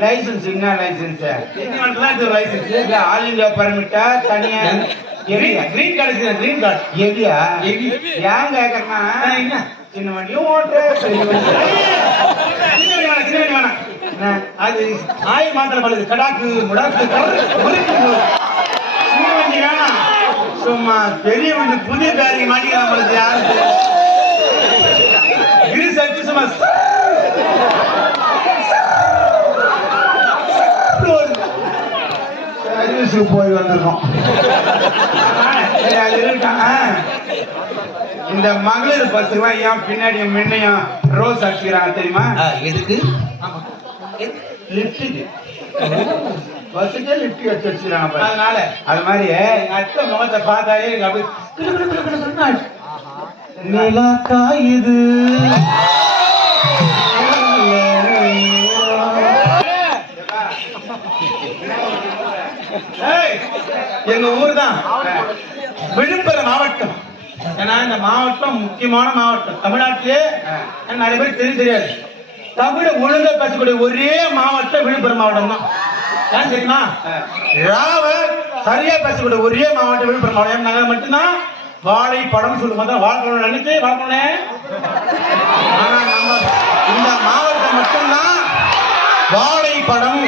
Licence என்ன licence? Licence all India பர்மிட்டா தனியா? Green card green card எவியா எவி ஏன் கேட்கறனா என்ன சின்ன வண்டியும் ஓட்டுற பெரிய வண்டி சின்ன வண்டி வேணாம் அது ஆயில் மாத்திர பழுது கடாக்கு முடாக்கு சின்ன வண்டி வேணாம் சும்மா பெரிய வண்டி புதிய காரியம் மாட்டிக்கலாம் பழுது யாருக்கு கிரீஸ் அடிச்சு சும்மா சர்வீஸுக்கு போய் வந்திருக்கோம். சரி, அது இருக்கான். இந்த மகளிர் 10 ரூபாய் ஏன் பின்னாடி முன்னையும் ரோஸ் அடிச்சுக்கிறாங்க தெரியுமா? எதுக்கு லிப்டுக்கு பஸ்ஸுக்கே லிப்ட் வச்சு வச்சுக்கிறாங்க. அதனால அது மாதிரி எங்க அத்தை முகத்தை பார்த்தாலே எனக்கு அப்படி நிலா காயுது எங்க ஊர் தான் விழுப்புரம் மாவட்டம். ஏன்னா இந்த மாவட்டம் முக்கியமான மாவட்டம் தமிழ்நாட்டிலே. நிறைய பேர் தெரியாது தமிழ ஒழுங்கா பேசக்கூடிய ஒரே மாவட்டம் விழுப்புரம் மாவட்டம் தான். ஏன் தெரியுமா? ராவ சரியா பேசக்கூடிய ஒரே மாவட்டம் விழுப்புரம் மாவட்டம். நாங்கள் மட்டும்தான் வாழைப்படம் சொல்லுவோம். வாழைப்படம் நினைச்சு வாழைப்படம். ஆனா நம்ம இந்த மாவட்டம் மட்டும்தான் வாழைப்படம்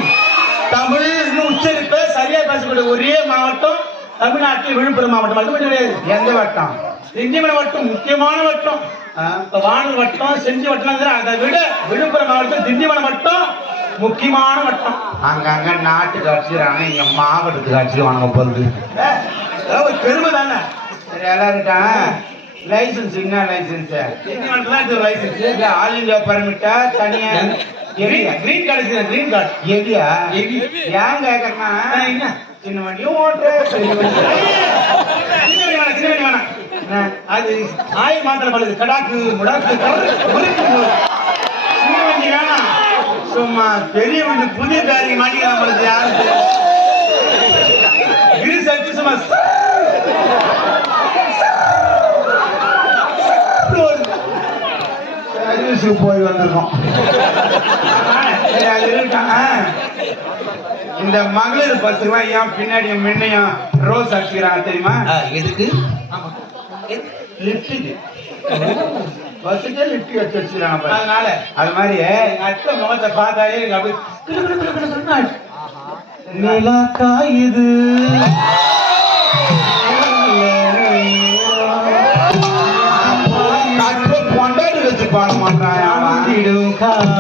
தமிழ்னு உச்சரிப்ப சரியா பேசக்கூடிய ஒரே மாவட்டம் தமிழ்நாட்டில் விழுப்புரம் மாவட்டம். அது மட்டும் கிடையாது. எந்த வட்டம்? திண்டிவனம் வட்டம் முக்கியமான வட்டம். வானூர் வட்டம் செஞ்சி வட்டம். அதை விட விழுப்புரம் மாவட்டம் திண்டிவனம் வட்டம் முக்கியமான வட்டம். அங்கங்க நாட்டுக்கு அடிச்சுக்கிறாங்க, இங்க மாவட்டத்துக்கு அடிச்சுக்குவாங்க போகுது. ஒரு பெருமை தானே. சரி, எல்லாருக்கான் லைசன்ஸ் என்ன லைசன்ஸ்? லைசன்ஸ் ஆல் இந்தியா பர்மிட்டா தனியா? கிரீன் கார்டு கிரீன் கார்டு எவியா எவி ஏன் கேட்கறனா என்ன சின்ன வண்டியும் ஓட்டுற பெரிய வண்டி சின்ன வண்டி வேணாம் அது ஆயில் மாத்திர பழுது கடாக்கு முடாக்கு சின்ன வண்டி வேணாம் சும்மா பெரிய வண்டி புதிய காரியம் மாட்டிக்கலாம் பழுது யாருக்கு கிரீஸ் அடிச்சு சும்மா சர்வீஸுக்கு போய் வந்திருக்கோம். சரி, அது இருக்கான். இந்த மகளிர் 10 ரூபாய் ஏன் பின்னாடி முன்னையும் ரோஸ் அடிச்சுக்கிறாங்க தெரியுமா? எதுக்கு லிப்டுக்கு பஸ்ஸுக்கே லிப்ட் வச்சு வச்சுக்கிறாங்க. அதனால அது மாதிரி எங்க அத்தை முகத்தை பார்த்தாலே எனக்கு அப்படி நிலா காயுது கொண்டாடி வச்சு பாட மாட்டான். ஊக்கம்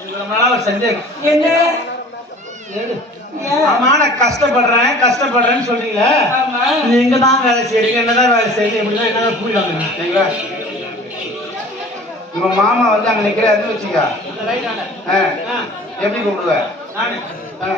இது ரொம்ப நாளா ஒரு சந்தேகம். என்ன ஏடு. ஏன்? ஆமா நான் கஷ்டப்படுறேன்னு சொல்றீங்களே, ஆமா நீங்க தான் வேலை செய்றீங்க, என்னதான் வேலை செய்றீங்க, எப்படிதான் என்னதான் கூலி வாங்குறீங்க? எங்க உங்க மாமா வந்து அங்க நிக்கிறாருன்னு வச்சுக்க, எப்படி கூப்பிடுவ? நானு. ஆ.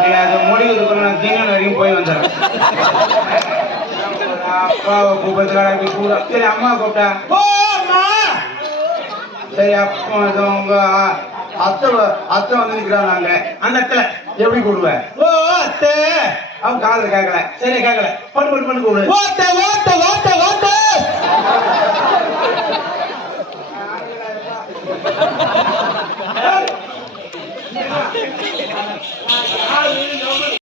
நீ அதை முடிவுக்கு நான் தீனன் வரைக்கும் போய் வந்துடுறேன். அப்பாவை கூப்பிடுறதுக்காக கூட சரி அம்மா கூப்பிட்டா ஓ அம்மா. சரி அப்போ இது உங்க அத்தை அத்தை வந்து நிக்கிறாங்க அங்க, அந்த இடத்துல எப்படி கூப்பிடுவேன்? ஓ அத்தை. அவன் காதுல கேட்கல. சரி கேட்கல. பண்ணு கூப்பிடு. ஓட்ட ஓட்ட ஓட்ட ஓட்ட